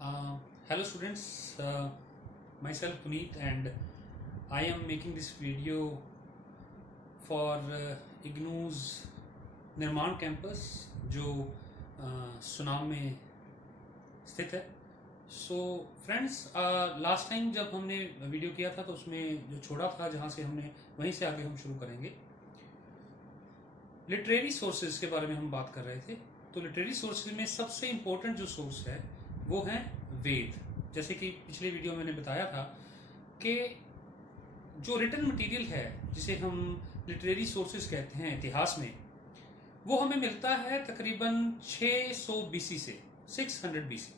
Hello students, myself Puneet, and I am making this video for IGNOU's निर्माण campus जो सुनाम में स्थित है। सो फ्रेंड्स, लास्ट टाइम जब हमने वीडियो किया था तो उसमें जो छोड़ा था जहाँ से हमने वहीं से आगे हम शुरू करेंगे। लिटरेरी सोर्सेज के बारे में हम बात कर रहे थे। तो लिटरेरी सोर्सेज में सबसे इम्पोर्टेंट जो सोर्स है वो है वेद। जैसे कि पिछले वीडियो में मैंने बताया था कि जो रिटन मटेरियल है जिसे हम लिटरेरी सोर्सेज कहते हैं इतिहास में, वो हमें मिलता है तकरीबन 600 बीसी से 600 बीसी।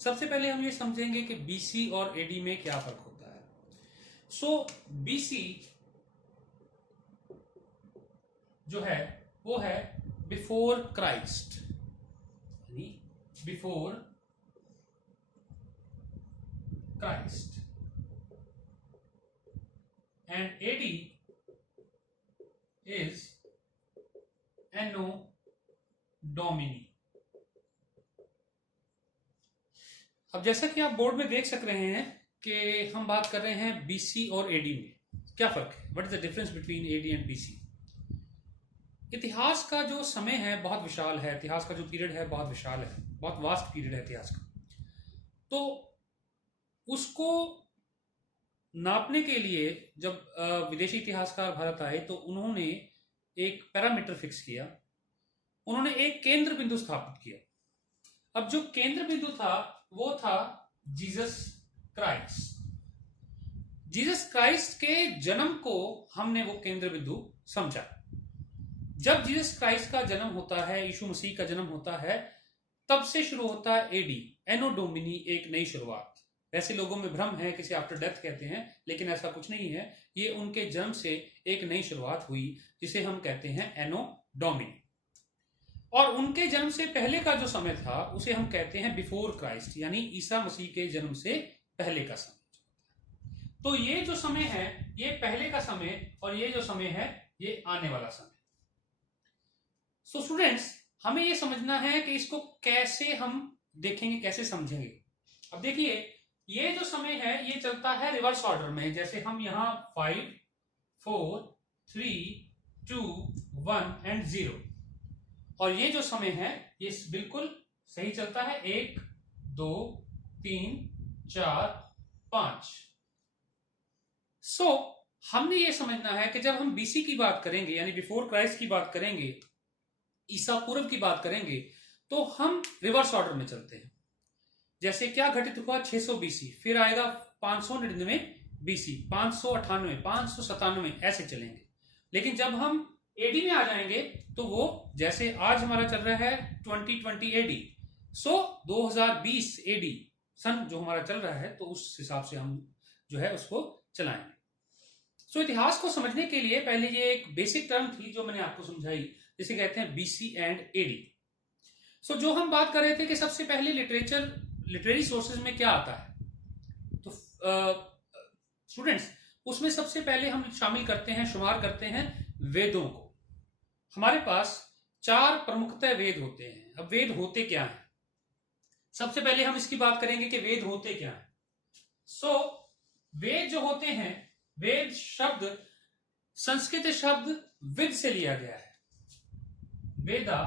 सबसे पहले हम ये समझेंगे कि बीसी और एडी में क्या फर्क होता है। सो बीसी जो है वो है before Christ, before Christ, and AD is Anno Domini। अब जैसा कि आप बोर्ड में देख सक रहे हैं कि हम बात कर रहे हैं बीसी और एडी में क्या फर्क है, what is the difference between AD and BC. इतिहास का जो समय है बहुत विशाल है, इतिहास का जो पीरियड है बहुत विशाल है, बहुत वास्ट पीरियड है इतिहास का। तो उसको नापने के लिए जब विदेशी इतिहासकार भारत आए तो उन्होंने एक पैरामीटर फिक्स किया, उन्होंने एक केंद्र बिंदु स्थापित किया। अब जो केंद्र बिंदु था वो था जीसस क्राइस्ट। जीसस क्राइस्ट के जन्म को हमने वो केंद्र बिंदु समझा। जब जीसस क्राइस्ट का जन्म होता है, यीशु मसीह का जन्म होता है, तब से शुरू होता है एडी, एनो डोमिनी, एक नई शुरुआत। वैसे लोगों में भ्रम है, किसी आफ्टर डेथ कहते हैं, लेकिन ऐसा कुछ नहीं है। ये उनके जन्म से एक नई शुरुआत हुई जिसे हम कहते हैं एनो डोमिनी। और उनके जन्म से पहले का जो समय था उसे हम कहते हैं बिफोर क्राइस्ट, यानी ईसा मसीह के जन्म से पहले का समय। तो ये जो समय है ये पहले का समय, और ये जो समय है ये आने वाला समय। सो स्टूडेंट्स, हमें ये समझना है कि इसको कैसे हम देखेंगे, कैसे समझेंगे। अब देखिए, ये जो समय है ये चलता है रिवर्स ऑर्डर में। जैसे हम यहां 5, 4, 3, 2, 1 एंड 0, और ये जो समय है ये बिल्कुल सही चलता है 1, 2, 3, 4, 5। सो हमने ये समझना है कि जब हम बीसी की बात करेंगे, यानी बिफोर क्राइस्ट की बात करेंगे, ईसा पूर्व की बात करेंगे, तो हम रिवर्स ऑर्डर में चलते हैं। जैसे क्या घटित हुआ, 600 बीसी, फिर आएगा 599 बीसी, 598, 597, ऐसे चलेंगे। लेकिन जब हम एडी में आ जाएंगे तो वो जैसे आज हमारा चल रहा है 2020 एडी, सो 2020 एडी सन जो हमारा चल रहा है, तो उस हिसाब से हम जो है उसको चलाएंगे। सो इतिहास को समझने के लिए पहले ये एक बेसिक टर्म थी जो मैंने आपको समझाई, जिसे कहते हैं बीसी एंड एडी। सो जो हम बात कर रहे थे कि सबसे पहले लिटरेरी सोर्सेज में क्या आता है, तो स्टूडेंट्स उसमें सबसे पहले हम शामिल करते हैं, शुमार करते हैं वेदों को। हमारे पास 4 प्रमुखतः वेद होते हैं। अब वेद होते क्या हैं, सबसे पहले हम इसकी बात करेंगे कि वेद होते क्या हैं। सो वेद जो होते हैं, वेद शब्द संस्कृत शब्द विद से लिया गया है। वेदा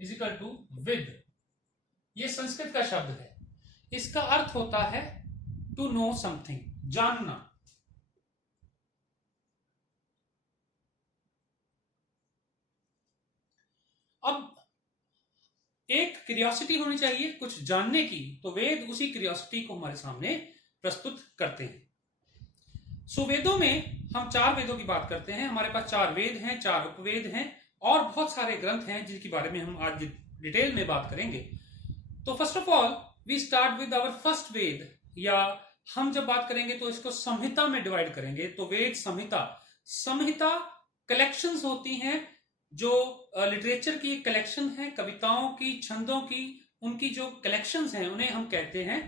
इज इक्वल टू विद, ये संस्कृत का शब्द है। इसका अर्थ होता है टू नो समथिंग, जानना। अब एक क्यूरियोसिटी होनी चाहिए कुछ जानने की, तो वेद उसी क्यूरियोसिटी को हमारे सामने प्रस्तुत करते हैं। सो वेदों में हम 4 वेदों की बात करते हैं। हमारे पास 4 वेद हैं, 4 उपवेद हैं, और बहुत सारे ग्रंथ हैं जिनके बारे में हम आज डिटेल में बात करेंगे। तो first of all we start with our first Veda, या हम जब बात करेंगे तो इसको संहिता में डिवाइड करेंगे। तो वेद संहिता, संहिता कलेक्शंस होती हैं, जो लिटरेचर की कलेक्शन है, कविताओं की, छंदों की, उनकी जो कलेक्शंस हैं उन्हें हम कहते हैं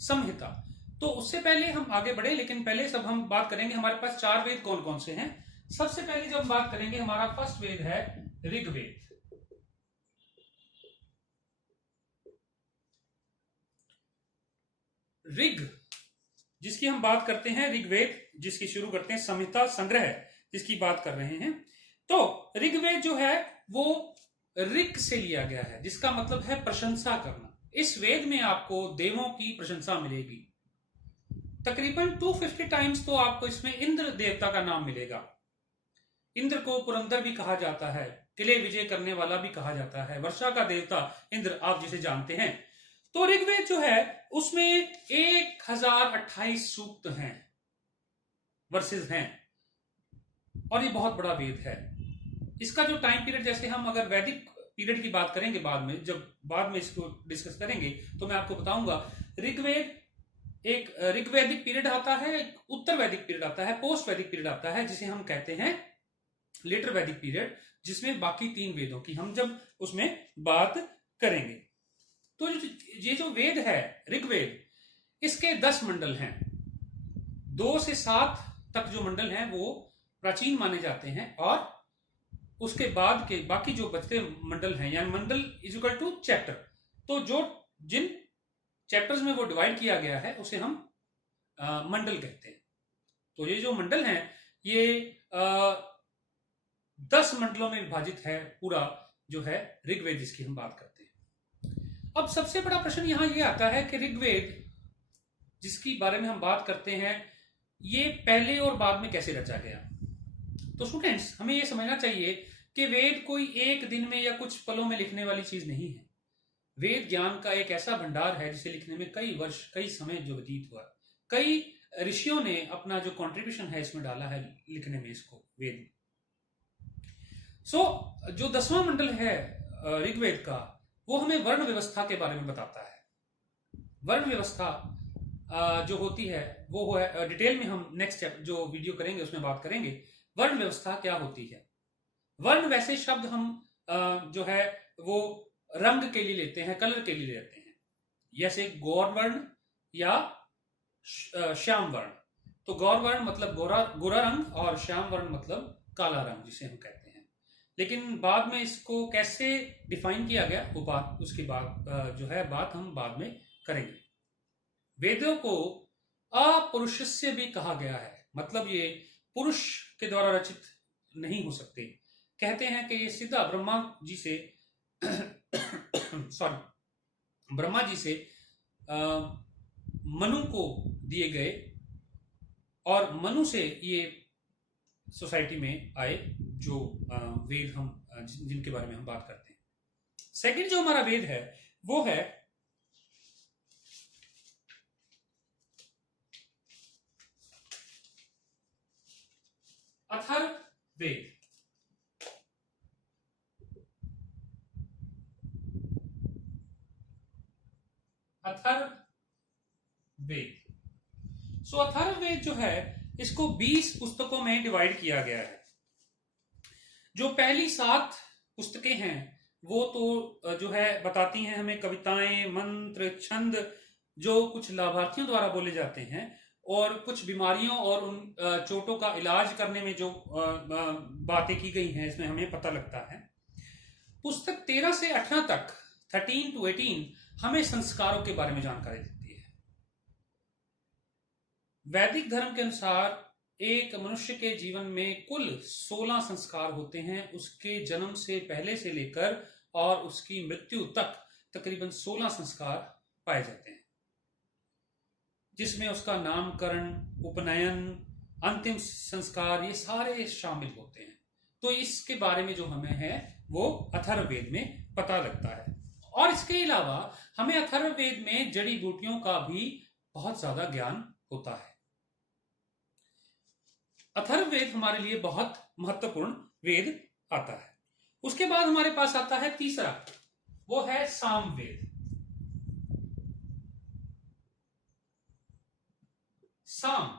संहिता। तो उससे पहले हम आगे बढ़े, लेकिन पहले सब हम बात करेंगे हमारे पास 4 वेद कौन कौन से हैं। सबसे पहले जब बात करेंगे, हमारा फर्स्ट वेद है ऋग्वेद। ऋग जिसकी हम बात करते हैं, ऋग्वेद जिसकी शुरू करते हैं, संहिता संग्रह जिसकी बात कर रहे हैं, तो ऋग्वेद जो है वो ऋक से लिया गया है, जिसका मतलब है प्रशंसा करना। इस वेद में आपको देवों की प्रशंसा मिलेगी। तकरीबन 250 टाइम्स तो आपको इसमें इंद्र देवता का नाम मिलेगा। इंद्र को पुरंदर भी कहा जाता है, किले विजय करने वाला भी कहा जाता है, वर्षा का देवता इंद्र आप जिसे जानते हैं। तो ऋग्वेद जो है उसमें 1028 सूक्त हैं, वर्सेस हैं, और ये बहुत बड़ा वेद है। इसका जो टाइम पीरियड, जैसे हम अगर वैदिक पीरियड की बात करेंगे बाद में, जब बाद में इसको डिस्कस करेंगे तो मैं आपको बताऊंगा, ऋग्वेद एक ऋग्वैदिक पीरियड आता है, एक उत्तर वैदिक पीरियड आता है, पोस्ट वैदिक पीरियड आता है, जिसे हम कहते हैं लेटर वैदिक पीरियड, जिसमें बाकी 3 वेदों की हम जब उसमें बात करेंगे। तो ये जो वेद है ऋग्वेद, इसके 10 मंडल हैं। 2 से 7 तक जो मंडल हैं वो प्राचीन माने जाते हैं, और उसके बाद के बाकी जो बचते मंडल हैं, यानी मंडल इज इक्वल टू चैप्टर, तो जो जिन चैप्टर्स में वो डिवाइड किया गया है उसे हम मंडल कहते हैं। तो ये जो मंडल हैं ये 10 मंडलों में विभाजित है पूरा जो है ऋग्वेद, जिसकी हम बात करते हैं। अब सबसे बड़ा प्रश्न यहां ये आता है कि ऋग्वेद जिसकी बारे में हम बात करते हैं, ये पहले और बाद में कैसे रचा गया। तो स्टूडेंट्स, हमें ये समझना चाहिए कि वेद कोई एक दिन में या कुछ पलों में लिखने वाली चीज नहीं है। वेद ज्ञान का एक ऐसा भंडार है जिसे लिखने में कई वर्ष, कई समय जो व्यतीत हुआ। कई ऋषियों ने अपना जो कंट्रीब्यूशन है इसमें डाला है लिखने में इसको, वेद। जो 10वां मंडल है ऋग्वेद का, वो हमें वर्ण व्यवस्था के बारे में बताता है। वर्ण व्यवस्था जो होती है वो है, डिटेल में हम नेक्स्ट जो वीडियो करेंगे उसमें बात करेंगे वर्ण व्यवस्था क्या होती है। वर्ण वैसे शब्द हम जो है वो रंग के लिए लेते हैं, कलर के लिए लेते हैं, जैसे गौर वर्ण या श्याम वर्ण। तो गौर वर्ण मतलब गोरा रंग, और श्याम वर्ण मतलब काला रंग जिसे हम कहते हैं। लेकिन बाद में इसको कैसे डिफाइन किया गया वो बात, उसकी बात जो है बात हम बाद में करेंगे। वेदों को अपरुषस्य भी कहा गया है, मतलब ये पुरुष के द्वारा रचित नहीं हो सकते। कहते हैं कि ये सीधा ब्रह्मा जी से ब्रह्मा जी से मनु को दिए गए, और मनु से ये सोसाइटी में आए जो वेद हम जिनके बारे में हम बात करते हैं। सेकंड जो हमारा वेद है वो है अथर्ववेद। अथर्ववेद अथर्ववेद जो है इसको 20 पुस्तकों में डिवाइड किया गया है। जो पहली 7 पुस्तकें हैं वो तो जो है बताती हैं हमें कविताएं, मंत्र, छंद जो कुछ लाभार्थियों द्वारा बोले जाते हैं, और कुछ बीमारियों और उन चोटों का इलाज करने में जो बातें की गई हैं इसमें हमें पता लगता है। पुस्तक 13 से 18 तक, 13 to 18 हमें संस्कारों के बारे में जानकारी देती है। वैदिक धर्म के अनुसार एक मनुष्य के जीवन में कुल 16 संस्कार होते हैं, उसके जन्म से पहले से लेकर और उसकी मृत्यु तक तकरीबन 16 संस्कार पाए जाते हैं, जिसमें उसका नामकरण, उपनयन, अंतिम संस्कार, ये सारे शामिल होते हैं। तो इसके बारे में जो हमें है वो अथर्ववेद में पता लगता है। और इसके अलावा हमें अथर्ववेद में जड़ी बूटियों का भी बहुत ज्यादा ज्ञान होता है। अथर्ववेद हमारे लिए बहुत महत्वपूर्ण वेद आता है। उसके बाद हमारे पास आता है तीसरा, वो है सामवेद। साम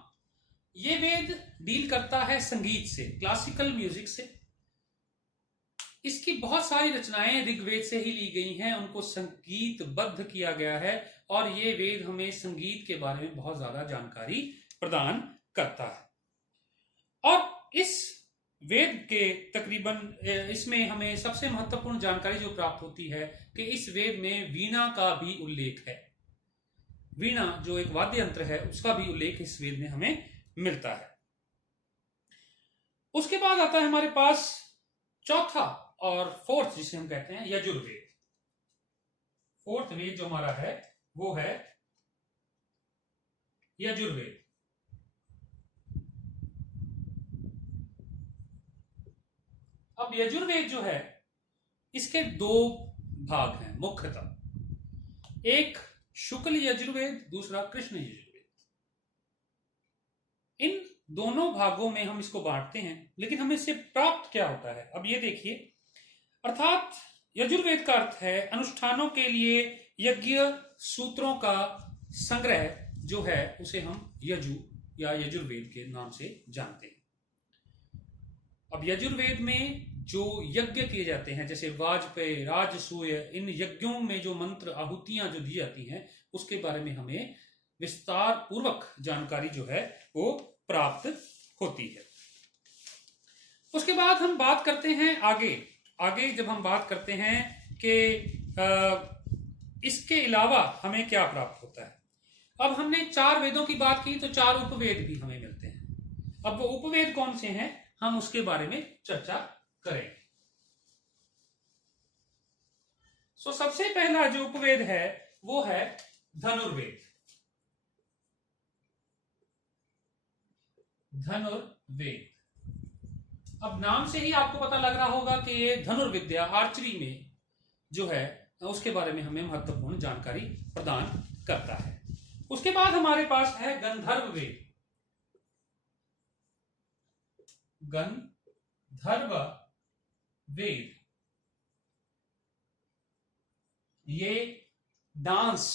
ये वेद डील करता है संगीत से, क्लासिकल म्यूजिक से। इसकी बहुत सारी रचनाएं ऋग्वेद से ही ली गई हैं, उनको संगीतबद्ध किया गया है, और ये वेद हमें संगीत के बारे में बहुत ज्यादा जानकारी प्रदान करता है। और इस वेद के तकरीबन इसमें हमें सबसे महत्वपूर्ण जानकारी जो प्राप्त होती है कि इस वेद में वीणा का भी उल्लेख है। वीणा जो एक वाद्य यंत्र है उसका भी उल्लेख इस वेद में हमें मिलता है। उसके बाद आता है हमारे पास चौथा और फोर्थ, जिसे हम कहते हैं यजुर्वेद। फोर्थ वेद जो हमारा है वो है यजुर्वेद। अब यजुर्वेद जो है इसके दो भाग हैं मुख्यतः, एक शुक्ल यजुर्वेद, दूसरा कृष्ण यजुर्वेद। इन दोनों भागों में हम इसको बांटते हैं, लेकिन हमें इससे प्राप्त क्या होता है अब ये देखिए। अर्थात यजुर्वेद का अर्थ है अनुष्ठानों के लिए यज्ञ सूत्रों का संग्रह, जो है उसे हम यजु या यजुर्वेद के नाम से जानते हैं। अब यजुर्वेद में जो यज्ञ किए जाते हैं, जैसे वाजपेय, राजसूय, इन यज्ञों में जो मंत्र आहुतियां जो दी जाती हैं उसके बारे में हमें विस्तार पूर्वक जानकारी जो है वो प्राप्त होती है। उसके बाद हम बात करते हैं आगे जब हम बात करते हैं कि इसके अलावा हमें क्या प्राप्त होता है। अब हमने 4 वेदों की बात की तो 4 उपवेद भी हमें मिलते हैं। अब वो उपवेद कौन से हैं हम उसके बारे में चर्चा करेंगे। सबसे पहला जो उपवेद है वो है धनुर्वेद। धनुर्वेद, अब नाम से ही आपको पता लग रहा होगा कि ये धनुर्विद्या, आर्चरी में जो है उसके बारे में हमें महत्वपूर्ण जानकारी प्रदान करता है। उसके बाद हमारे पास है गंधर्व वेद। गंधर्व वेद ये डांस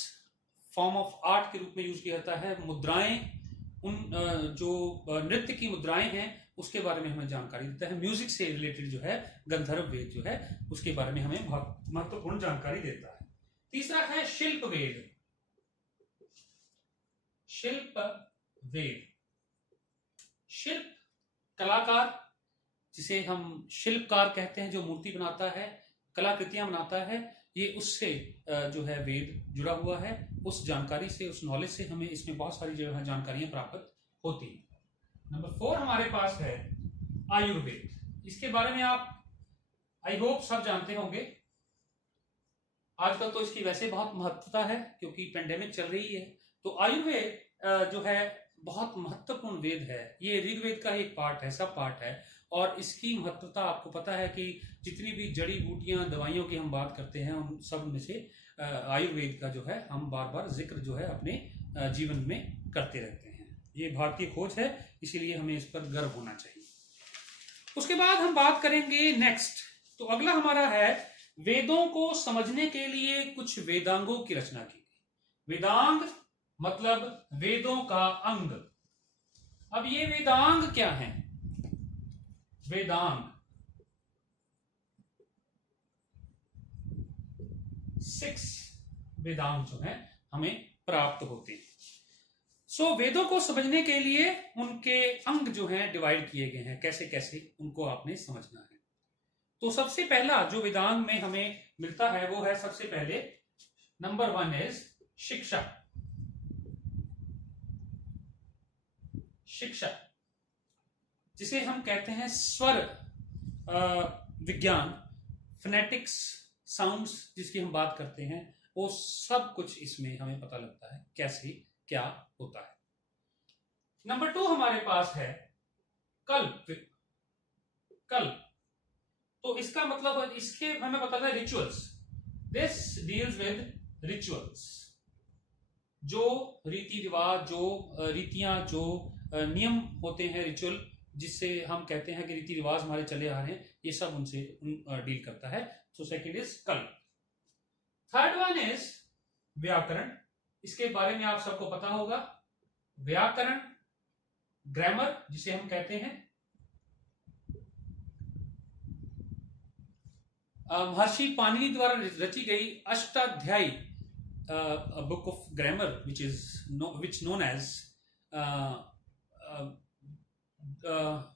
फॉर्म ऑफ आर्ट के रूप में यूज किया जाता है। मुद्राएं, उन जो नृत्य की मुद्राएं हैं उसके बारे में हमें जानकारी देता है। म्यूजिक से रिलेटेड जो है गंधर्व वेद जो है उसके बारे में हमें बहुत महत्वपूर्ण जानकारी देता है। तीसरा है शिल्प वेद। शिल्प वेद, शिल्प कलाकार, जिसे हम शिल्पकार कहते हैं, जो मूर्ति बनाता है, कलाकृतियां बनाता है, ये उससे जो है वेद जुड़ा हुआ है। उस जानकारी से, उस नॉलेज से हमें इसमें बहुत सारी जो है जानकारियां प्राप्त होती हैं। नंबर 4 हमारे पास है आयुर्वेद। इसके बारे में आप आई होप सब जानते होंगे। आजकल तो इसकी वैसे बहुत महत्वता है क्योंकि पेंडेमिक चल रही है। तो आयुर्वेद जो है बहुत महत्वपूर्ण वेद है। ये ऋग्वेद का एक पार्ट है, सब पार्ट है। और इसकी महत्वता आपको पता है कि जितनी भी जड़ी बूटियां, दवाइयों की हम बात करते हैं उन सब में से आयुर्वेद का जो है हम बार बार जिक्र जो है अपने जीवन में करते रहते हैं। ये भारतीय खोज है, इसीलिए हमें इस पर गर्व होना चाहिए। उसके बाद हम बात करेंगे नेक्स्ट, तो अगला हमारा है वेदों को समझने के लिए कुछ वेदांगों की रचना की गई। वेदांग मतलब वेदों का अंग। अब ये वेदांग क्या है? वेदांग 6 वेदांग जो है हमें प्राप्त होते हैं। वेदों को समझने के लिए उनके अंग जो हैं डिवाइड किए गए हैं, कैसे कैसे उनको आपने समझना है। तो सबसे पहला जो वेदांग में हमें मिलता है वो है, सबसे पहले नंबर 1 इज शिक्षा। शिक्षा जिसे हम कहते हैं स्वर विज्ञान, फोनेटिक्स, साउंड्स जिसकी हम बात करते हैं, वो सब कुछ इसमें हमें पता लगता है कैसे क्या होता है। नंबर 2 हमारे पास है कल्प। कल्प तो इसका मतलब, इसके हमें पता है rituals. This deals with rituals, जो रीति रिवाज, जो रीतियां, जो नियम होते हैं, रिचुअल जिससे हम कहते हैं कि रीति रिवाज हमारे चले आ रहे हैं, ये सब उनसे डील करता है। तो सेकेंड इज कल्प। थर्ड वन इज व्याकरण। इसके बारे में आप सबको पता होगा। व्याकरण, ग्रामर जिसे हम कहते हैं, महर्षि पाणिनि द्वारा रची गई Ashtadhyayi book of grammar which known as,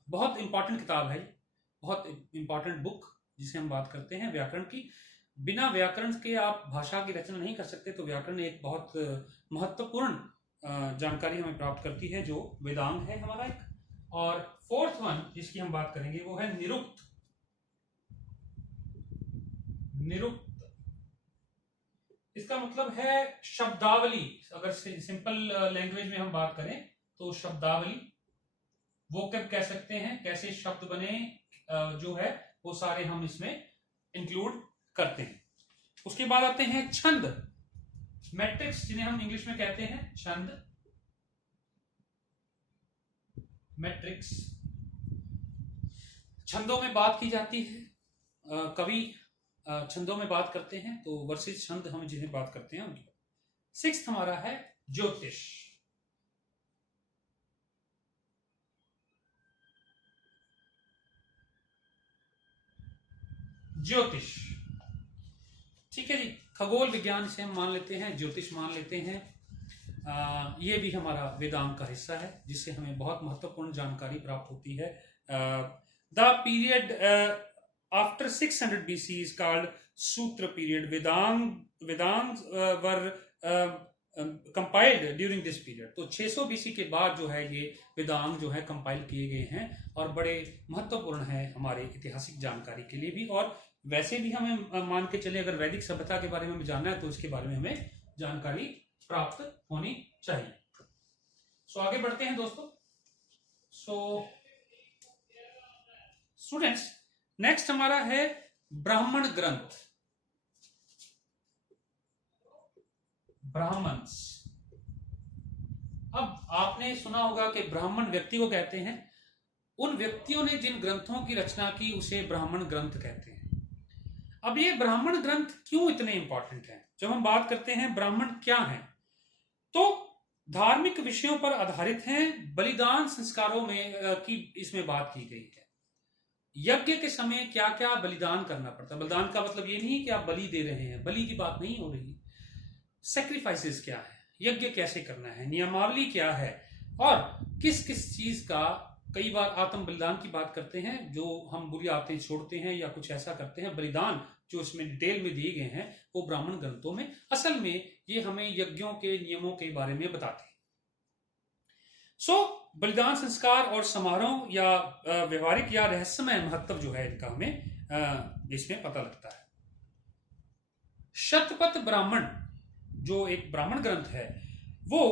बहुत इंपॉर्टेंट किताब है, बहुत इंपॉर्टेंट बुक जिसे हम बात करते हैं व्याकरण की। बिना व्याकरण के आप भाषा की रचना नहीं कर सकते। तो व्याकरण एक बहुत महत्वपूर्ण जानकारी हमें प्राप्त करती है, जो वेदांग है हमारा एक। और फोर्थ वन जिसकी हम बात करेंगे वो है निरुक्त। निरुक्त इसका मतलब है शब्दावली। अगर सिंपल लैंग्वेज में हम बात करें तो शब्दावली, वो कब कह सकते हैं, कैसे शब्द बने, जो है वो सारे हम इसमें इंक्लूड करते हैं। उसके बाद आते हैं छंद, मैट्रिक्स, जिन्हें हम इंग्लिश में कहते हैं छंद, मैट्रिक्स। छंदों में बात की जाती है, कवि छंदों में बात करते हैं, तो वर्सेस छंद हम जिन्हें बात करते हैं उनकी। सिक्स्थ हमारा है ज्योतिष। ज्योतिष, ठीक है जी, खगोल विज्ञान से हम मान लेते हैं, ज्योतिष मान लेते हैं। ये भी हमारा वेदांग का हिस्सा है, जिससे हमें बहुत महत्वपूर्ण जानकारी प्राप्त होती है। The period after 600 BC is called सूत्र period. Vedang were compiled during this period. तो 600 BC के बाद जो है ये वेदांग जो है कंपाइल किए गए हैं, और बड़े महत्वपूर्ण है हमारे ऐतिहासिक जानकारी के लिए भी। और वैसे भी हमें मान के चले, अगर वैदिक सभ्यता के बारे में हमें जानना है तो इसके बारे में हमें जानकारी प्राप्त होनी चाहिए। सो आगे बढ़ते हैं दोस्तों। सो स्टूडेंट्स, नेक्स्ट हमारा है ब्राह्मण ग्रंथ, ब्राह्मण्स। अब आपने सुना होगा कि ब्राह्मण व्यक्ति को कहते हैं, उन व्यक्तियों ने जिन ग्रंथों की रचना की उसे ब्राह्मण ग्रंथ कहते हैं। अब ये ब्राह्मण ग्रंथ क्यों इतने इंपॉर्टेंट हैं? जब हम बात करते हैं ब्राह्मण क्या हैं, तो धार्मिक विषयों पर आधारित हैं, बलिदान संस्कारों में की इसमें बात की गई है। यज्ञ के समय क्या क्या बलिदान करना पड़ता है। बलिदान का मतलब ये नहीं कि आप बलि दे रहे हैं, बलि की बात नहीं हो रही। सैक्रिफाइसेस क्या है, यज्ञ कैसे करना है, नियमावली क्या है, और किस किस चीज का, कई बार आत्म बलिदान की बात करते हैं, जो हम बुरी आदतें छोड़ते हैं या कुछ ऐसा करते हैं, बलिदान जो इसमें डिटेल में दिए गए हैं वो ब्राह्मण ग्रंथों में, असल में ये हमें यज्ञों के नियमों के बारे में बताते हैं। बलिदान संस्कार और समारोह या व्यवहारिक या रहस्यमय महत्व जो है इनका हमें इसमें पता लगता है। शतपथ ब्राह्मण जो एक ब्राह्मण ग्रंथ है, वो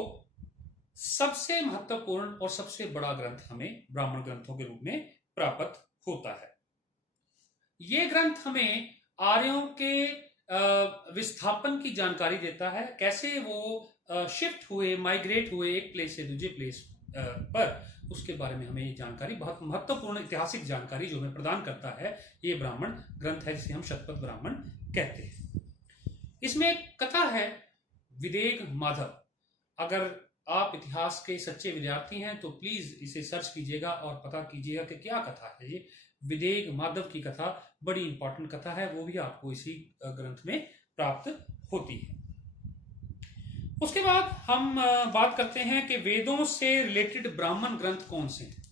सबसे महत्वपूर्ण और सबसे बड़ा ग्रंथ हमें ब्राह्मण ग्रंथों के रूप में प्राप्त होता है। ये ग्रंथ हमें आर्यों के विस्थापन की जानकारी देता है, कैसे वो शिफ्ट हुए, माइग्रेट हुए एक प्लेस से दूसरे प्लेस पर, उसके बारे में हमें ये जानकारी, बहुत महत्वपूर्ण ऐतिहासिक जानकारी जो हमें प्रदान करता है, ये ब्राह्मण ग्रंथ है, जिसे हम शतपथ ब्राह्मण कहते हैं। इसमें एक कथा है विदेग माधव। अगर आप इतिहास के सच्चे विद्यार्थी हैं तो प्लीज इसे सर्च कीजिएगा और पता कीजिएगा कि क्या कथा है ये। विदेग माधव की कथा बड़ी इंपॉर्टेंट कथा है, वो भी आपको इसी ग्रंथ में प्राप्त होती है। उसके बाद हम बात करते हैं कि वेदों से रिलेटेड ब्राह्मण ग्रंथ कौन से हैं।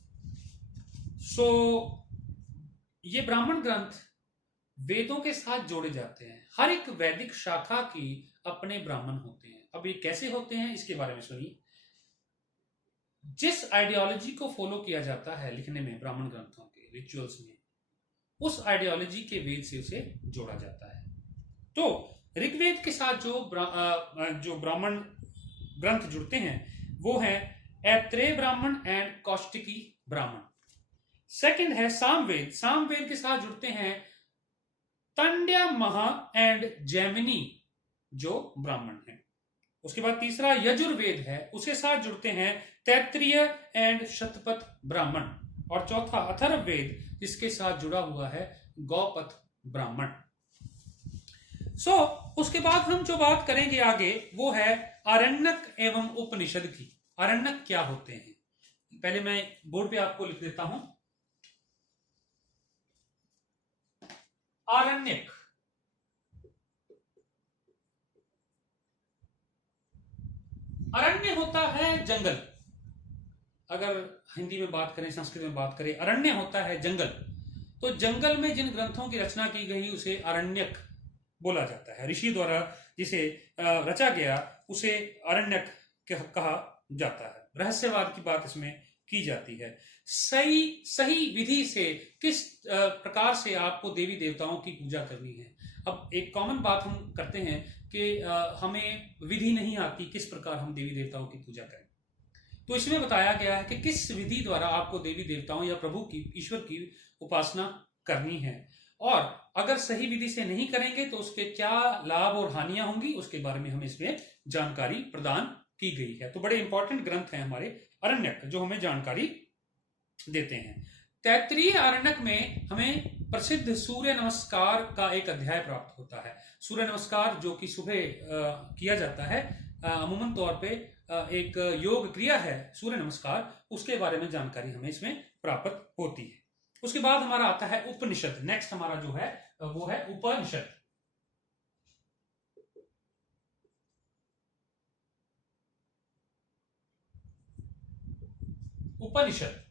ये ब्राह्मण ग्रंथ वेदों के साथ जोड़े जाते हैं। हर एक वैदिक शाखा की अपने ब्राह्मण होते हैं। अब ये कैसे होते हैं इसके बारे में सुनिए। जिस आइडियोलॉजी को फॉलो किया जाता है लिखने में ब्राह्मण ग्रंथों के रिचुअल्स में, उस आइडियोलॉजी के वेद से उसे जोड़ा जाता है। तो ऋग्वेद के साथ जो ब्राह्मण ग्रंथ जुड़ते हैं वो है ऐत्रेय ब्राह्मण एंड कौष्टिकी ब्राह्मण। सेकंड है सामवेद। सामवेद के साथ जुड़ते हैं तंड्या महा एंड जैमिनी जो ब्राह्मण है। उसके बाद तीसरा यजुर्वेद है, उसके साथ जुड़ते हैं तैत्तिरीय एंड शतपथ ब्राह्मण। और चौथा अथर्ववेद, जिसके साथ जुड़ा हुआ है गौपथ ब्राह्मण। उसके बाद हम जो बात करेंगे आगे वो है आरण्यक एवं उपनिषद की। आरण्यक क्या होते हैं, पहले मैं बोर्ड पे आपको लिख देता हूं। आरण्यक अरण्य होता है जंगल। अगर हिंदी में बात करें, संस्कृत में बात करें, अरण्य होता है जंगल। तो जंगल में जिन ग्रंथों की रचना की गई उसे आरण्यक बोला जाता है। ऋषि द्वारा जिसे रचा गया उसे आरण्यक कहा जाता है। रहस्यवाद की बात इसमें की जाती है। सही विधि से किस प्रकार से आपको देवी देवताओं की पूजा करनी है। अब एक कॉमन बात हम करते हैं कि हमें विधि नहीं आती किस प्रकार हम देवी देवताओं की पूजा करें। तो इसमें बताया गया है कि किस विधि द्वारा आपको देवी देवताओं या प्रभु की, ईश्वर की उपासना करनी है, और अगर सही विधि से नहीं करेंगे तो उसके क्या लाभ और हानियां होंगी, उसके बारे में हमें इसमें जानकारी प्रदान की गई है। तो बड़े इंपॉर्टेंट ग्रंथ हैं हमारे आरण्यक, जो हमें जानकारी देते हैं। तैत्तिरीय आरण्यक में हमें प्रसिद्ध सूर्य नमस्कार का एक अध्याय प्राप्त होता है। सूर्य नमस्कार जो कि सुबह किया जाता है, अमूमन तौर पे एक योग क्रिया है सूर्य नमस्कार, उसके बारे में जानकारी हमें इसमें प्राप्त होती है। उसके बाद हमारा आता है उपनिषद। नेक्स्ट हमारा जो है वो है उपनिषद। उपनिषद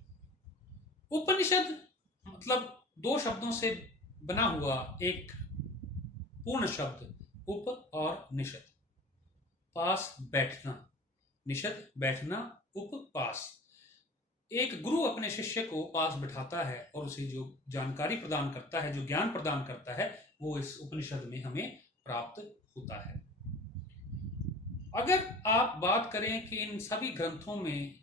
उपनिषद मतलब दो शब्दों से बना हुआ एक पूर्ण शब्द, उप और निषद। पास बैठना, निषद बैठना, उप पास। एक गुरु अपने शिष्य को पास बिठाता है और उसे जो जानकारी प्रदान करता है, जो ज्ञान प्रदान करता है, वो इस उपनिषद में हमें प्राप्त होता है। अगर आप बात करें कि इन सभी ग्रंथों में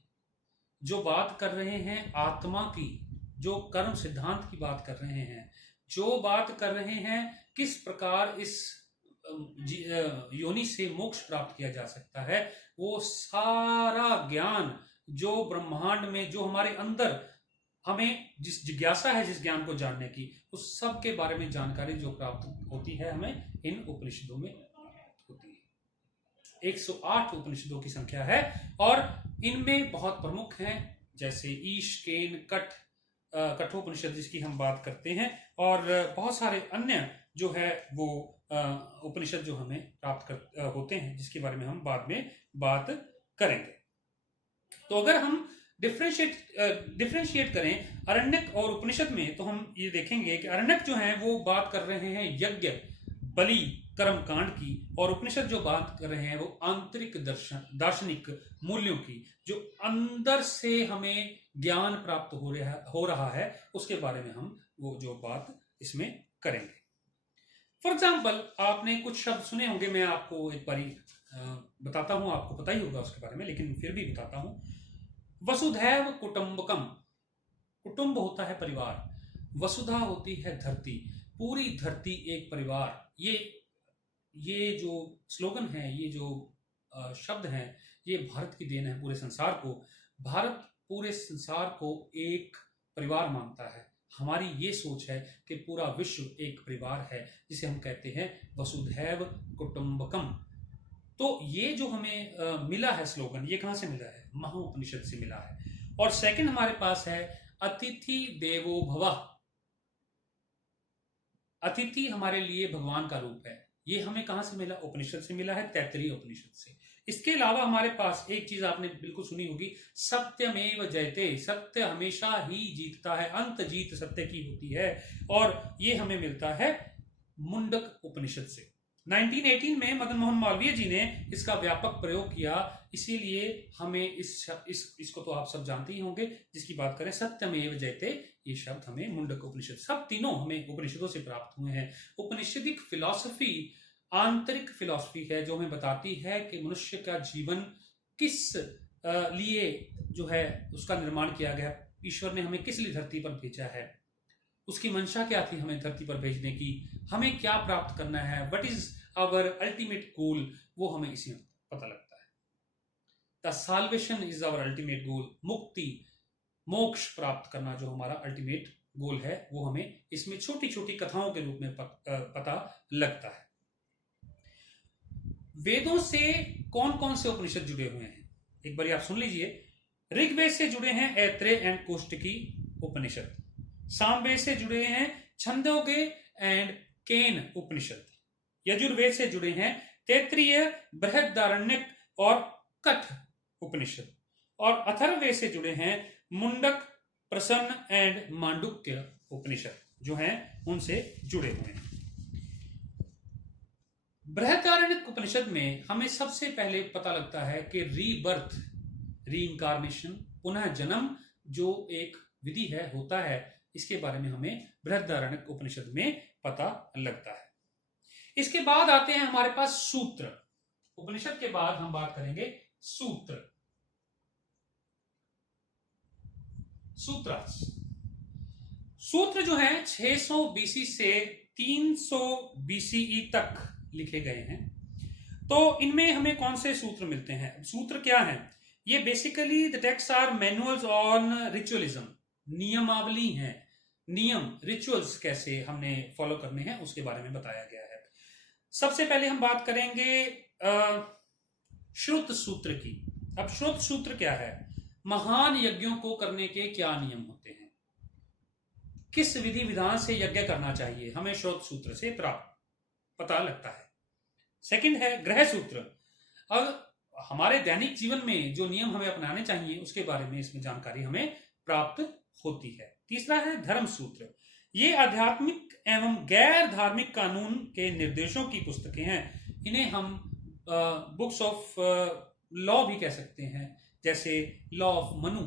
जो बात कर रहे हैं आत्मा की, जो कर्म सिद्धांत की बात कर रहे हैं, जो बात कर रहे हैं किस प्रकार इस योनि से मोक्ष प्राप्त किया जा सकता है, वो सारा ज्ञान जो ब्रह्मांड में, जो हमारे अंदर हमें जिस जिज्ञासा है जिस ज्ञान को जानने की, उस सब के बारे में जानकारी जो प्राप्त होती है हमें इन उपनिषदों में होती है। 108 उपनिषदों की संख्या है और इनमें बहुत प्रमुख हैं, जैसे ईश, केन, कठोपनिषद जिसकी हम बात करते हैं, और बहुत सारे अन्य जो है वो उपनिषद जो हमें प्राप्त होते हैं, जिसके बारे में हम बाद में बात करेंगे। तो अगर हम डिफरेंशिएट करें आरण्यक और उपनिषद में, तो हम ये देखेंगे कि आरण्यक जो है वो बात कर रहे हैं यज्ञ, बलि, कर्म कांड की, और उपनिषद जो बात कर रहे हैं वो आंतरिक दार्शनिक मूल्यों की, जो अंदर से हमें ज्ञान प्राप्त हो रहा है, उसके बारे में हम वो जो बात इसमें करेंगे। फॉर एग्जाम्पल, आपने कुछ शब्द सुने होंगे, मैं आपको एक बारी बताता हूं, आपको पता ही होगा उसके बारे में, लेकिन फिर भी बताता हूं। वसुधैव कुटुंबकम, कुटुंब होता है परिवार, वसुधा होती है धरती, पूरी धरती एक परिवार। ये जो स्लोगन है, ये जो शब्द हैं, ये भारत की देन है पूरे संसार को। भारत पूरे संसार को एक परिवार मानता है। हमारी ये सोच है कि पूरा विश्व एक परिवार है, जिसे हम कहते हैं वसुधैव कुटुंबकम। तो ये जो हमें मिला है स्लोगन, ये कहां से मिला है? महाउपनिषद से मिला है। और सेकंड हमारे पास है अतिथि देवो भवः। अतिथि हमारे लिए भगवान का रूप है। ये हमें कहां से मिला? उपनिषद से मिला है, तैत्तिरीय उपनिषद से। इसके अलावा हमारे पास एक चीज आपने बिल्कुल सुनी होगी, सत्यमेव जयते। सत्य हमेशा ही जीतता है, अंत जीत सत्य की होती है, और ये हमें मिलता है मुंडक उपनिषद से। 1918 में मदन मोहन मालवीय जी ने इसका व्यापक प्रयोग किया, इसीलिए हमें इसको तो आप सब जानते ही होंगे, जिसकी बात करें सत्यमेव जयते, ये शब्द हमें मुंडक उपनिषद, सब तीनों हमें उपनिषदों से प्राप्त हुए हैं। उपनिषदिक फिलॉसफी आंतरिक फिलॉसफी है, जो हमें बताती है कि मनुष्य का जीवन किस लिए जो है उसका निर्माण किया गया, ईश्वर ने हमें किस लिए धरती पर भेजा है, उसकी मंशा क्या थी हमें धरती पर भेजने की, हमें क्या प्राप्त करना है, what is our ultimate goal, वो हमें इसमें पता लगता है। The salvation is our ultimate goal. मुक्ति, मोक्ष प्राप्त करना जो हमारा अल्टीमेट गोल है, वो हमें इसमें छोटी छोटी कथाओं के रूप में पता लगता है। वेदों से कौन कौन से उपनिषद जुड़े हुए हैं, एक बार आप सुन लीजिए। ऋग्वेद से जुड़े हैं ऐत्रेय एंड कौशिकी उपनिषद। सामवेद से जुड़े हैं छंदोग्य एंड केन उपनिषद। यजुर्वेद से जुड़े हैं तैत्तिरीय, बृहदारण्यक और कठ उपनिषद। और अथर्ववेद से जुड़े हैं मुंडक, प्रसन्न एंड मांडुक्य उपनिषद, जो हैं उनसे जुड़े हुए हैं। बृहदारण्यक उपनिषद में हमें सबसे पहले पता लगता है कि रीबर्थ, रीइंकारनेशन, पुनः जन्म जो एक विधि है, होता है, इसके बारे में हमें बृहदारण्यक उपनिषद में पता लगता है। इसके बाद आते हैं हमारे पास सूत्र। उपनिषद के बाद हम बात करेंगे सूत्र। सूत्र जो है 600 बीसी से 300 बीसीई तक लिखे गए हैं। तो इनमें हमें कौन से सूत्र मिलते हैं? सूत्र क्या है? ये basically the text are manuals on ritualism, नियमावली हैं, नियम, रिचुअल्स कैसे हमने फॉलो करने हैं उसके बारे में बताया गया है। सबसे पहले हम बात करेंगे श्रुत सूत्र की। अब श्रुत सूत्र क्या है? महान यज्ञों को करने के क्या नियम होते हैं, किस विधि विधान से यज्ञ करना चाहिए, हमें श्रुत सूत्र से प्राप्त पता लगता है। सेकंड है ग्रह सूत्र। अब हमारे दैनिक जीवन में जो नियम हमें अपनाने चाहिए उसके बारे में इसमें जानकारी हमें प्राप्त होती है। तीसरा है धर्म सूत्र। ये आध्यात्मिक एवं गैर धार्मिक कानून के निर्देशों की पुस्तकें हैं। इन्हें हम बुक्स ऑफ लॉ भी कह सकते हैं, जैसे लॉ ऑफ मनु।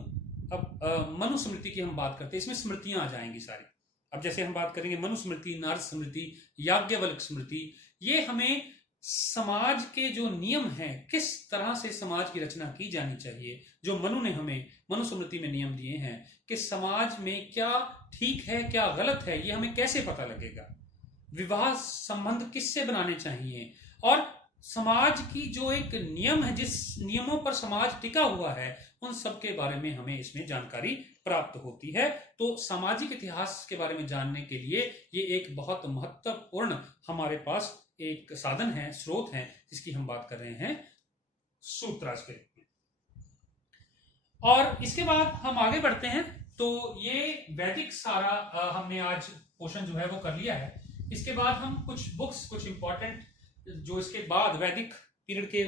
अब मनुस्मृति की हम बात करते हैं, इसमें स्मृतियां आ जाएंगी सारी। अब जैसे हम बात करेंगे मनुस्मृति, नारद स्मृति, याज्ञवल्क्य स्मृति, ये हमें समाज के जो नियम हैं, किस तरह से समाज की रचना की जानी चाहिए, जो मनु ने हमें मनुस्मृति में नियम दिए हैं कि समाज में क्या ठीक है क्या गलत है, ये हमें कैसे पता लगेगा, विवाह संबंध किससे बनाने चाहिए, और समाज की जो एक नियम है, जिस नियमों पर समाज टिका हुआ है, उन सब के बारे में हमें इसमें जानकारी प्राप्त होती है। तो सामाजिक इतिहास के बारे में जानने के लिए ये एक बहुत महत्वपूर्ण हमारे पास एक साधन है, स्रोत है, जिसकी हम बात कर रहे हैं सूत्रास के रूप में। और इसके बाद हम आगे बढ़ते हैं। तो ये वैदिक सारा हमने आज पोर्शन जो है वो कर लिया है। इसके बाद हम कुछ बुक्स, कुछ इंपॉर्टेंट जो इसके बाद वैदिक पीरियड के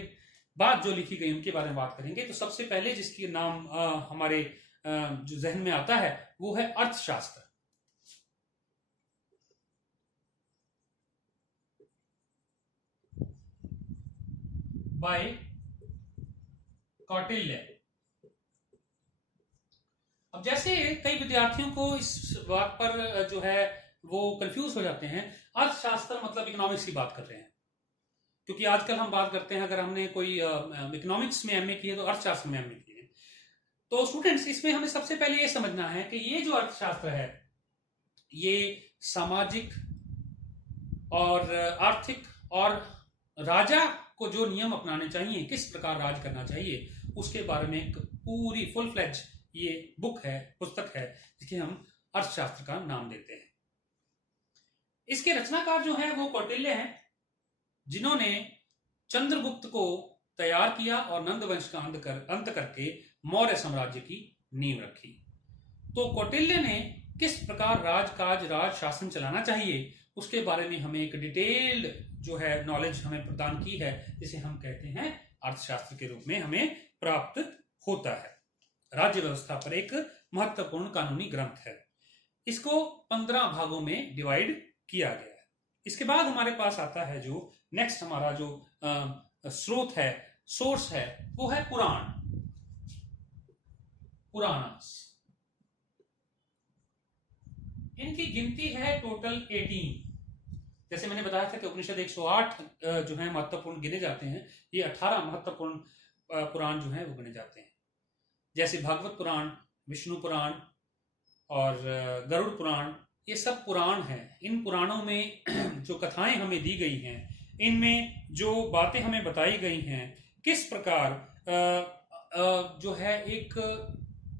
बाद जो लिखी गई उनके बारे में बात करेंगे। तो सबसे पहले जिसकी नाम हमारे जो जहन में आता है वो है अर्थशास्त्र। बाय कौटिल्य। अब जैसे कई विद्यार्थियों को इस बात पर जो है वो कंफ्यूज हो जाते हैं, अर्थशास्त्र मतलब इकोनॉमिक्स की बात कर रहे हैं, क्योंकि आजकल हम बात करते हैं, अगर हमने कोई इकोनॉमिक्स में एमए की है तो अर्थशास्त्र में एमए की है। तो स्टूडेंट्स, इसमें हमें सबसे पहले ये समझना है कि ये जो अर्थशास्त्र है ये सामाजिक और आर्थिक और राजा को जो नियम अपनाने चाहिए, किस प्रकार राज करना चाहिए, उसके बारे में एक पूरी फुल फ्लेज ये बुक है, पुस्तक है, जिसे हम अर्थशास्त्र का नाम देते हैं। इसके रचनाकार जो है वो कौटिल्य हैं, जिन्होंने चंद्रगुप्त को तैयार किया और नंद वंश का अंत करके मौर्य साम्राज्य की नींव रखी। तो कौटिल्य ने किस प्रकार राजकाज, राज शासन चलाना चाहिए, उसके बारे में हमें एक डिटेल्ड जो है नॉलेज हमें प्रदान की है, जिसे हम कहते हैं अर्थशास्त्र के रूप में हमें प्राप्त होता है। राज्य व्यवस्था पर एक महत्वपूर्ण कानूनी ग्रंथ है। इसको 15 भागों में डिवाइड किया गया है। इसके बाद हमारे पास आता है जो नेक्स्ट हमारा जो स्रोत है, सोर्स है, वो है पुराण, पुराणास। इनकी गिनती है टोटल 18। जैसे मैंने बताया था कि उपनिषद 108 जो है महत्वपूर्ण गिने जाते हैं, ये 18 महत्वपूर्ण पुराण जो है वो गिने जाते हैं। जैसे भागवत पुराण, विष्णु पुराण और गरुड़ पुराण, ये सब पुराण हैं। इन पुराणों में जो कथाएं हमें दी गई हैं, इनमें जो बातें हमें बताई गई हैं, किस प्रकार जो है एक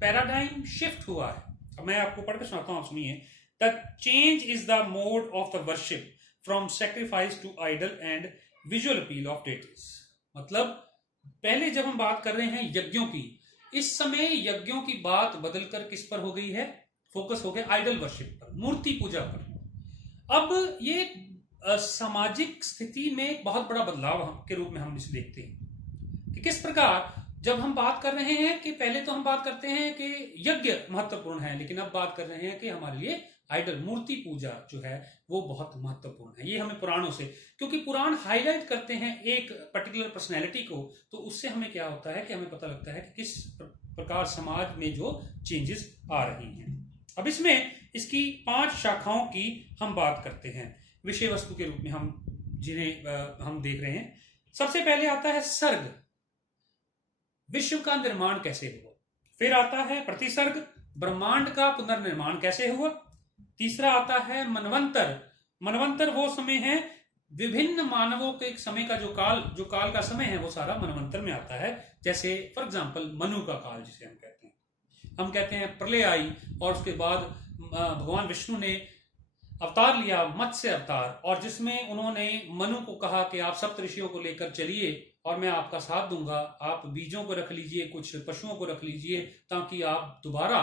पैराडाइम शिफ्ट हुआ है। अब मैं आपको पढ़ के सुनाता हूं, आप सुनिए। The change is the mode of the worship from sacrifice to idol and visual appeal of deities. मतलब पहले जब हम बात कर रहे हैं यज्ञों की, इस समय यज्ञों की बात बदलकर किस पर हो गई है? फोकस हो गया आइडल वर्शिप पर, मूर्ति पूजा पर। अब ये सामाजिक स्थिति में बहुत बड़ा बदलाव के रूप में हम इसे देखते हैं कि किस प्रकार जब हम बात कर रहे हैं कि पहले तो हम बात करते हैं कि यज्ञ महत्वपूर्ण है, लेकिन अब बात कर रहे हैं कि हमारे लिए आइडल मूर्ति पूजा जो है वो बहुत महत्वपूर्ण है। ये हमें पुराणों से, क्योंकि पुराण हाईलाइट करते हैं एक पर्टिकुलर पर्सनैलिटी को, तो उससे हमें क्या होता है कि हमें पता लगता है कि किस प्रकार समाज में जो चेंजेस आ रही हैं। अब इसमें इसकी 5 शाखाओं की हम बात करते हैं विषय वस्तु के रूप में, हम जिन्हें हम देख रहे हैं। सबसे पहले आता है सर्ग, विश्व का निर्माण कैसे हुआ। फिर आता है प्रतिसर्ग, ब्रह्मांड का पुनर्निर्माण कैसे हुआ। तीसरा आता है मनवंतर, मनवंतर वो समय है विभिन्न मानवों के समय का जो काल का समय है वो सारा मनवंतर में आता है। जैसे फॉर एग्जांपल मनु का काल जिसे हम कहते हैं प्रलय आई, और उसके बाद भगवान विष्णु ने अवतार लिया, मत्स्य अवतार, और जिसमें उन्होंने मनु को कहा कि आप सप्त ऋषियों को लेकर चलिए और मैं आपका साथ दूंगा, आप बीजों को रख लीजिए, कुछ पशुओं को रख लीजिए, ताकि आप दोबारा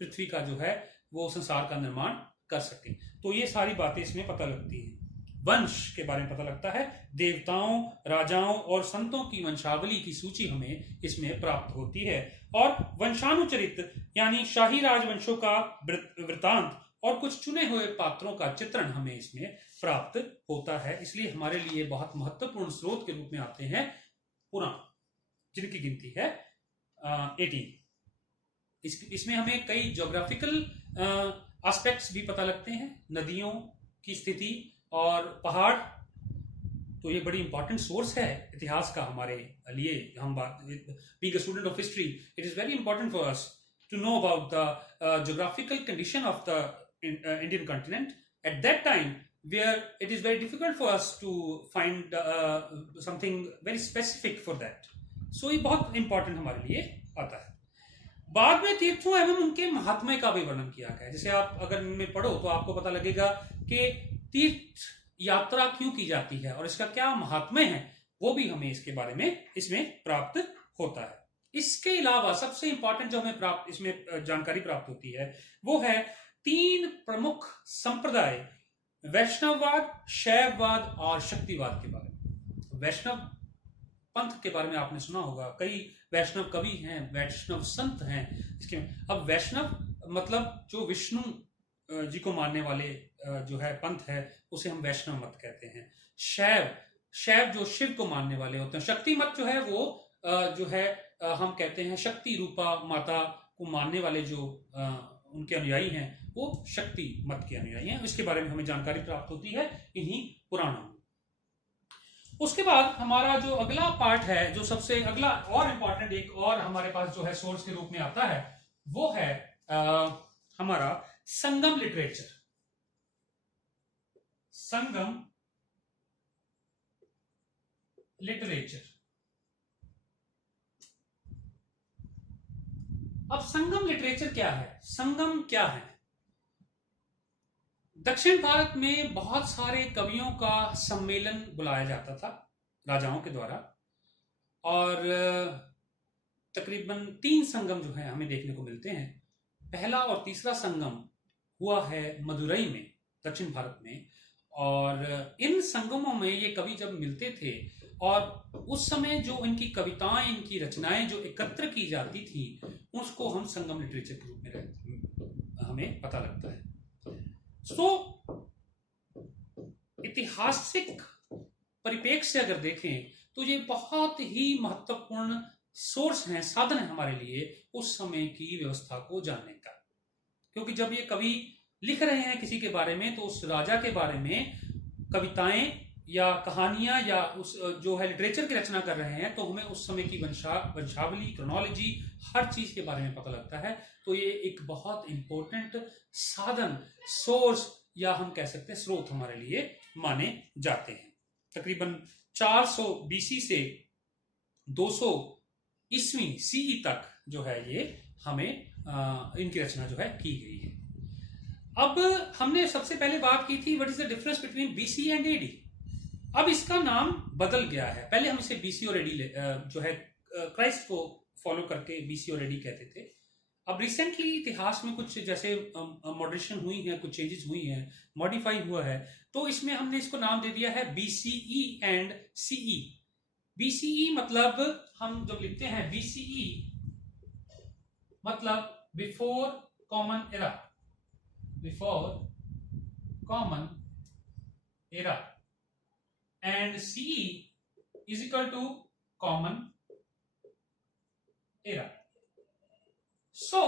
पृथ्वी का जो है वो संसार का निर्माण कर सकें। तो ये सारी बातें इसमें पता लगती हैं। वंश के बारे में पता लगता है, देवताओं, राजाओं और संतों की वंशावली की सूची हमें इसमें प्राप्त होती है, और वंशानुचरित यानी शाही राजवंशों का वृतांत और कुछ चुने हुए पात्रों का चित्रण हमें इसमें प्राप्त होता है। इसलिए हमारे लिए बहुत महत्वपूर्ण स्रोत के रूप में आते हैं पुराण, जिनकी गिनती है 18। इसमें हमें कई ज्योग्राफिकल एस्पेक्ट्स भी पता लगते हैं, नदियों की स्थिति और पहाड़। तो ये बड़ी इंपॉर्टेंट सोर्स है इतिहास का हमारे लिए। हम बात, being a student of history, it is very important for us to know about the geographical condition of the Indian continent at that time, where it is very difficult for us to find something very specific for that. So ये बहुत important हमारे लिए आता है। बाद में तीर्थों एवं उनके महात्म्य का भी वर्णन किया गया है। जैसे आप अगर इनमें पढ़ो तो आपको पता लगेगा कि तीर्थ यात्रा क्यों की जाती है और इसका क्या महात्म्य है, वो भी हमें इसके बारे में इसमें प्राप्त होता है। इसके अलावा सबसे इंपॉर्टेंट जो हमें इसमें जानकारी प्राप्त होती है वो है 3 प्रमुख संप्रदाय, वैष्णववाद, शैववाद और शक्तिवाद के बारे में। वैष्णव पंथ के बारे में आपने सुना होगा, कई वैष्णव कवि हैं, वैष्णव संत हैं इसके। अब वैष्णव मतलब जो विष्णु जी को मानने वाले जो है पंथ है उसे हम वैष्णव मत कहते हैं। शैव जो शिव को मानने वाले होते हैं। शक्ति मत जो है वो जो है हम कहते हैं शक्ति रूपा माता को मानने वाले जो उनके अनुयायी हैं वो शक्ति मत के अनुयायी हैं। इसके बारे में हमें जानकारी प्राप्त होती है इन्हीं पुराणों में। उसके बाद हमारा जो अगला पार्ट है, जो सबसे अगला और इंपॉर्टेंट एक और हमारे पास जो है सोर्स के रूप में आता है, वो है हमारा संगम लिटरेचर। संगम लिटरेचर। अब संगम लिटरेचर क्या है? संगम क्या है? दक्षिण भारत में बहुत सारे कवियों का सम्मेलन बुलाया जाता था राजाओं के द्वारा, और तकरीबन 3 संगम जो है हमें देखने को मिलते हैं। पहला और तीसरा संगम हुआ है मदुरई में, दक्षिण भारत में, और इन संगमों में ये कवि जब मिलते थे और उस समय जो इनकी कविताएं, इनकी रचनाएं जो एकत्र की जाती थी, उसको हम संगम लिटरेचर के रूप में हमें पता लगता है। ऐतिहासिक परिप्रेक्ष्य से अगर देखें तो ये बहुत ही महत्वपूर्ण सोर्स है, साधन है हमारे लिए उस समय की व्यवस्था को जानने का। क्योंकि जब ये कवि लिख रहे हैं किसी के बारे में तो उस राजा के बारे में कविताएं या कहानियां या उस जो है लिटरेचर की रचना कर रहे हैं, तो हमें उस समय की वंशावली, क्रोनोलॉजी, हर चीज के बारे में पता लगता है। तो ये एक बहुत इंपॉर्टेंट साधन, सोर्स या हम कह सकते हैं स्रोत हमारे लिए माने जाते हैं। तकरीबन 400 बीसी से 200 ईस्वी सीई तक जो है ये हमें इनकी रचना जो है की गई है। अब हमने सबसे पहले बात की थी what is the difference between BC and AD. अब इसका नाम बदल गया है। पहले हम इसे बीसी और एडी जो है क्राइस्ट को फॉलो करके बीसी और एडी कहते थे। अब रिसेंटली इतिहास में कुछ जैसे मॉडरेशन हुई है, कुछ चेंजेस हुई हैं, मॉडिफाई हुआ है, तो इसमें हमने इसको नाम दे दिया है बीसीई एंड सीई। बीसीई मतलब हम जब लिखते हैं बीसीई मतलब before common era, common era, and CE is equal to common era. So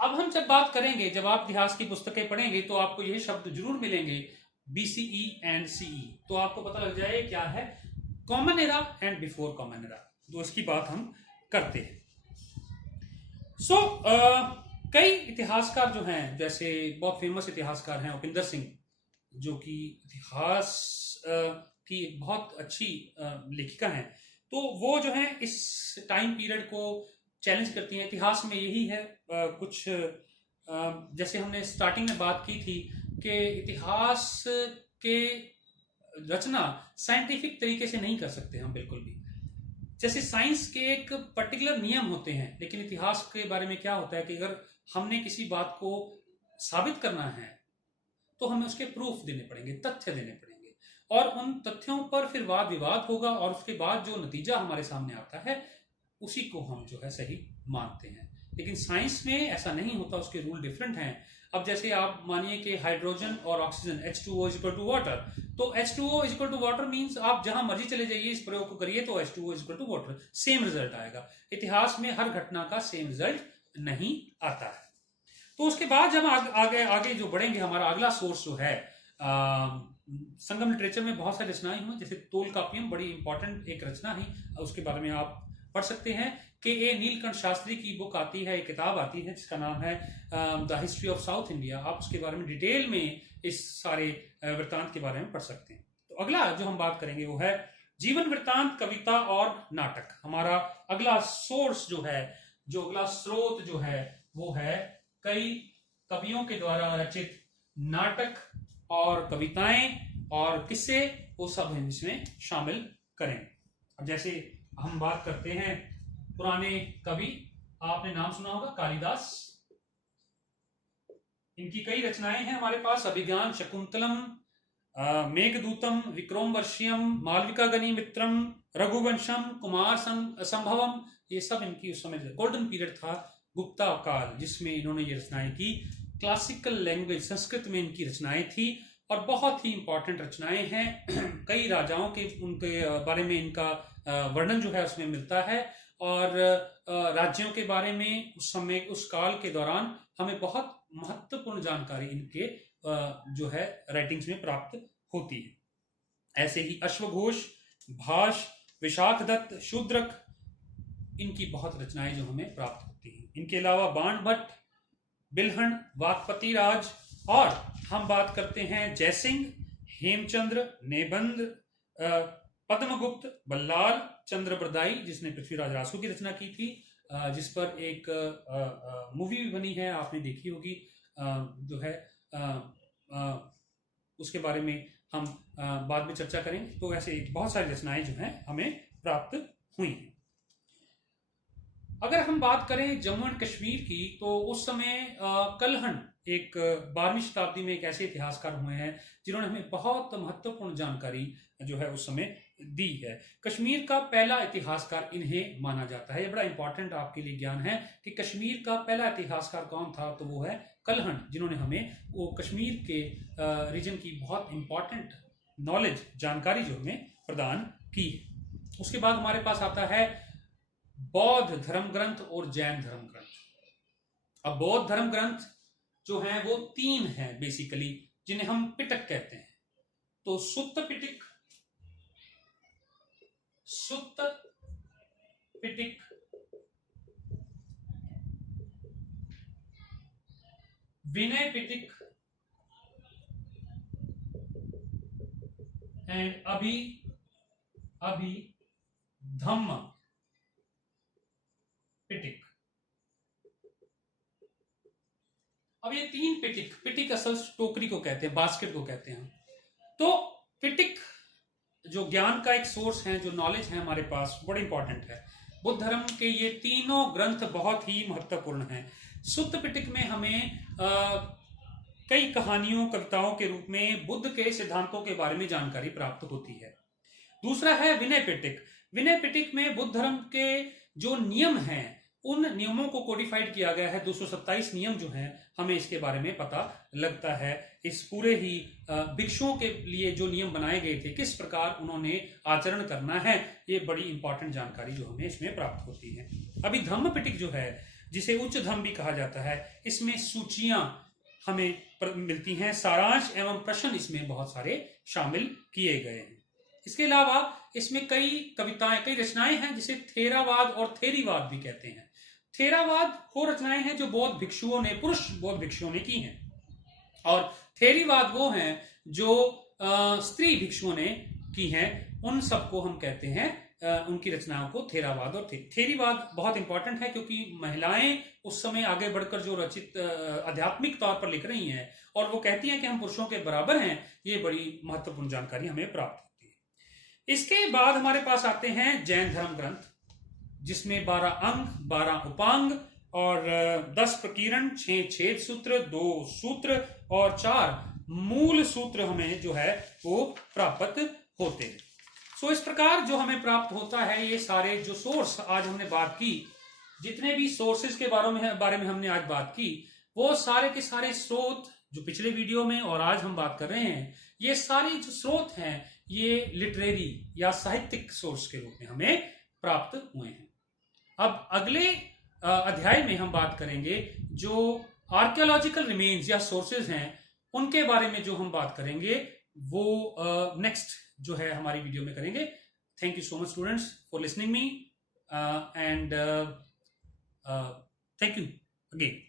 अब हम जब बात करेंगे, जब आप इतिहास की पुस्तकें पढ़ेंगे तो आपको यही शब्द जरूर मिलेंगे, BCE एंड CE. तो आपको पता लग जाए क्या है common era and before common era. तो इसकी बात हम करते हैं. कई इतिहासकार जो हैं, जैसे बहुत फेमस इतिहासकार हैं उपिंदर सिंह, जो कि इतिहास की बहुत अच्छी लेखिका हैं. तो वो जो है इस टाइम पीरियड को चैलेंज करती हैं. इतिहास में यही है कुछ जैसे हमने स्टार्टिंग में बात की थी कि इतिहास के रचना साइंटिफिक तरीके से नहीं कर सकते हम बिल्कुल भी. जैसे साइंस के एक पर्टिकुलर नियम होते हैं, लेकिन इतिहास के बारे में क्या होता है कि अगर हमने किसी बात को साबित करना है तो हमें उसके प्रूफ देने पड़ेंगे, तथ्य देने पड़ेंगे, और उन तथ्यों पर फिर वाद विवाद होगा, और उसके बाद जो नतीजा हमारे सामने आता है उसी को हम जो है सही मानते हैं. लेकिन साइंस में ऐसा नहीं होता, उसके रूल डिफरेंट हैं. अब जैसे आप मानिए कि हाइड्रोजन और oxygen H2O is equal to water, तो H2O is equal to water means आप जहां मर्जी चले जाइए, इस प्रयोग को करिए तो H2O is equal to water, same result आएगा. इतिहास में हर घटना का सेम रिजल्ट नहीं आता है. तो उसके बाद जब आगे आगे जो बढ़ेंगे, हमारा अगला सोर्स जो है संगम लिटरेचर में बहुत सारी रचनाएं हुई, जैसे तोलकाप्पियम बड़ी इंपॉर्टेंट एक रचना है, उसके बारे में आप पढ़ सकते हैं. के नीलकंठ शास्त्री की बुक आती है, एक किताब आती है जिसका नाम है the history of south India. आप उसके बारे में डिटेल में इस सारे वृत्तांत के बारे में पढ़ सकते हैं. तो अगला जो हम बात करेंगे वो है जीवन वृत्तांत, कविता और नाटक. हमारा अगला सोर्स जो है, जो अगला स्रोत जो है वो है कई कवियों के द्वारा रचित नाटक और कविताएं और किस्से, वो सब हम इसमें शामिल करें. अब जैसे हम बात करते हैं पुराने कवि, आपने नाम सुना होगा कालिदास. इनकी कई रचनाएं हैं हमारे पास, अभिज्ञान शकुंतलम, मेघदूतम, विक्रमवर्ष्यम, मालविका गनिमित्रम, रघुवंशम, कुमार संभवम. ये सब इनकी उस समय गोल्डन पीरियड था, गुप्ता काल, जिसमें इन्होंने ये रचनाएं की. क्लासिकल लैंग्वेज संस्कृत में इनकी रचनाएं थी और बहुत ही इंपॉर्टेंट रचनाएं हैं. कई राजाओं के उनके बारे में इनका वर्णन जो है उसमें मिलता है, और राज्यों के बारे में उस समय उस काल के दौरान हमें बहुत महत्वपूर्ण जानकारी इनके जो है राइटिंग्स में प्राप्त होती है. ऐसे ही अश्वघोष, भाष, विशाखदत्त, शूद्रक, इनकी बहुत रचनाएं जो हमें प्राप्त होती हैं. इनके अलावा बाण भट्ट, बिल्हण, वाकपति राज, और हम बात करते हैं जयसिंह, हेमचंद्र, नेबंद, पद्मगुप्त, बल्लाल, चंद्रप्रदाई, जिसने पृथ्वीराज रासू की रचना की थी, जिस पर एक मूवी भी बनी है, आपने देखी होगी, जो है उसके बारे में हम बाद में चर्चा करेंगे. तो ऐसे बहुत सारी रचनाएं जो हैं हमें प्राप्त हुई हैं. अगर हम बात करें जम्मू एंड कश्मीर की, तो उस समय कल्हण एक 12वीं शताब्दी में एक ऐसे इतिहासकार हुए हैं जिन्होंने हमें बहुत महत्वपूर्ण जानकारी जो है उस समय दी है. कश्मीर का पहला इतिहासकार इन्हें माना जाता है. ये बड़ा इंपॉर्टेंट आपके लिए ज्ञान है कि कश्मीर का पहला इतिहासकार कौन था, तो वो है कल्हण, जिन्होंने हमें वो कश्मीर के रीजन की बहुत इंपॉर्टेंट नॉलेज, जानकारी जो हमें प्रदान की. उसके बाद हमारे पास आता है बौद्ध धर्म ग्रंथ और जैन धर्म ग्रंथ. अब बौद्ध धर्म ग्रंथ जो हैं वो 3 हैं बेसिकली, जिन्हें हम पिटक कहते हैं. तो सुत्त पिटक, विनय पिटक एंड धम्म पिटक. अब ये 3 पिटक असल टोकरी को कहते हैं, बास्केट को कहते हैं. तो पिटक जो ज्ञान का एक सोर्स है, जो नॉलेज है हमारे पास, बड़ा इंपॉर्टेंट है. बुद्ध धर्म के ये तीनों ग्रंथ बहुत ही महत्वपूर्ण हैं. सुत्त पिटक में हमें कई कहानियों, कविताओं के रूप में बुद्ध के सिद्धांतों के बारे में जानकारी प्राप्त होती है. दूसरा है विनय पिटक. विनय पिटक में बुद्ध धर्म के जो नियम हैं उन नियमों को कोडिफाइड किया गया है। 227 नियम जो हैं हमें इसके बारे में पता लगता है। इस पूरे ही भिक्षुओं के लिए जो नियम बनाए गए थे, किस प्रकार उन्होंने आचरण करना है, ये बड़ी इंपॉर्टेंट जानकारी जो हमें इसमें प्राप्त होती है। अभी धम्म पिटक जो है, जिसे उच्च धम्म भी कहा जाता है, इसमें सूचियां हमें मिलती हैं, सारांश एवं प्रश्न इसमें बहुत सारे शामिल किए गए हैं। इसके अलावा इसमें कई कविताएं, कई रचनाएं हैं जिसे थेरावाद और थेरीवाद भी कहते हैं। थेरावाद वो रचनाएं हैं जो बौद्ध भिक्षुओं ने, पुरुष बौद्ध भिक्षुओं ने की हैं, और थेरीवाद वो हैं जो स्त्री भिक्षुओं ने की हैं। उन सबको हम कहते हैं, उनकी रचनाओं को थेरावाद और थेरीवाद बहुत इंपॉर्टेंट है, क्योंकि महिलाएं उस समय आगे बढ़कर जो रचित आध्यात्मिक तौर पर लिख रही हैं और वो कहती हैं कि हम पुरुषों के बराबर हैं, ये बड़ी महत्वपूर्ण जानकारी हमें प्राप्त होती है। इसके बाद हमारे पास आते हैं जैन धर्म ग्रंथ, जिसमें 12 अंग, 12 उपांग और 10 प्रकीरण, 6 छेद सूत्र, 2 सूत्र और 4 मूल सूत्र हमें जो है वो प्राप्त होते हैं। सो इस प्रकार जो हमें प्राप्त होता है, ये सारे जो सोर्स आज हमने बात की, जितने भी सोर्सेज के बारे में हमने आज बात की, वो सारे के सारे स्रोत जो पिछले वीडियो में और आज हम बात कर रहे हैं, ये सारे जो स्रोत हैं ये लिटरेरी या साहित्यिक सोर्स के रूप में हमें प्राप्त हुए हैं। अब अगले अध्याय में हम बात करेंगे जो आर्कियोलॉजिकल रिमेन्स या सोर्सेज हैं, उनके बारे में जो हम बात करेंगे वो नेक्स्ट जो है हमारी वीडियो में करेंगे। Thank you so much students for listening me and thank you again.